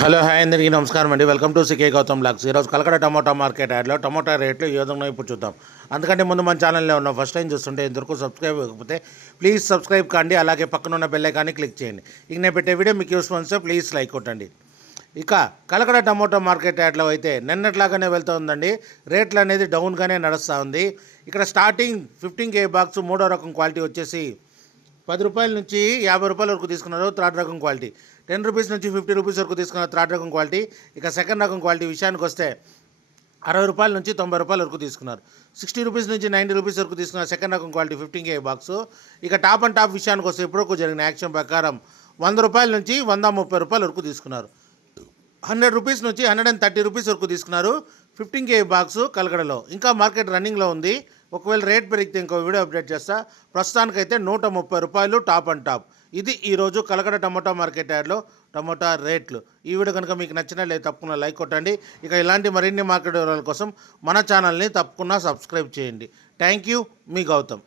Hello hi అందరికీ నమస్కారం అండి. Welcome to C K Gautam blogs. ఈరోజు కలకడ టమోటా మార్కెట్ యాడ్లో టమోటా రేట్లు ఏ విధంగా ఇప్పుడు చూద్దాం. అందుకంటే ముందు మన ఛానల్లో ఉన్న ఫస్ట్ టైం చూస్తుంటే ఇంతవరకు సబ్స్క్రైబ్ అవ్వకపోతే ప్లీజ్ సబ్స్క్రైబ్ కాండి, అలాగే పక్కన ఉన్న బెల్ ఐకాన్ని క్లిక్ చేయండి. ఇక నేను పెట్టే వీడియో మీకు యూస్ వస్తే ప్లీజ్ లైక్ కొట్టండి. ఇక కలకడ టమోటా మార్కెట్ యాడ్లో అయితే నిన్నట్లాగానే వెళ్తూ ఉందండి. రేట్లు అనేది డౌన్గానే నడుస్తూ ఉంది. ఇక్కడ స్టార్టింగ్ 15K బాక్స్ మూడో రకం క్వాలిటీ వచ్చేసి ₹10 నుంచి ₹50 వరకు తీసుకున్నారు. థర్డ్ రకం క్వాలిటీ ₹10 నుంచి ₹50 వరకు తీసుకున్నారు. థర్డ్ రకం క్వాలిటీ. ఇక సెకండ్ రకం క్వాలిటీ విషయానికి వస్తే ₹60 నుంచి ₹90 వరకు తీసుకున్నారు. ₹60 నుంచి ₹90 వరకు తీసుకున్నారు సెకండ్ రకం క్వాలిటీ 15K బాక్సు. ఇక టాప్ అండ్ టాప్ విషయానికి వస్తే ఇప్పటివరకు జరిగిన యాక్షన్ ప్రకారం ₹100 నుంచి ₹130 వరకు తీసుకున్నారు. ₹100 నుంచి ₹130 వరకు తీసుకున్నారు 15K బాక్సు కలకడలో. ఇంకా మార్కెట్ రన్నింగ్లో ఉంది. ఒకవేళ రేట్ పెరిగితే ఇంకో వీడియో అప్డేట్ చేస్తా. ప్రస్తుతానికైతే ₹130 టాప్ అండ్ టాప్. ఇది ఈరోజు కలకడ టమోటా మార్కెట్ యార్డ్లో టమోటా రేట్లు. ఈ వీడియో కనుక మీకు నచ్చినట్లయితే తప్పకుండా లైక్ కొట్టండి. ఇక ఇలాంటి మరిన్ని మార్కెట్ వివరాల కోసం మన ఛానల్ని తప్పకుండా సబ్స్క్రైబ్ చేయండి. థ్యాంక్ యూ, మీ గౌతమ్.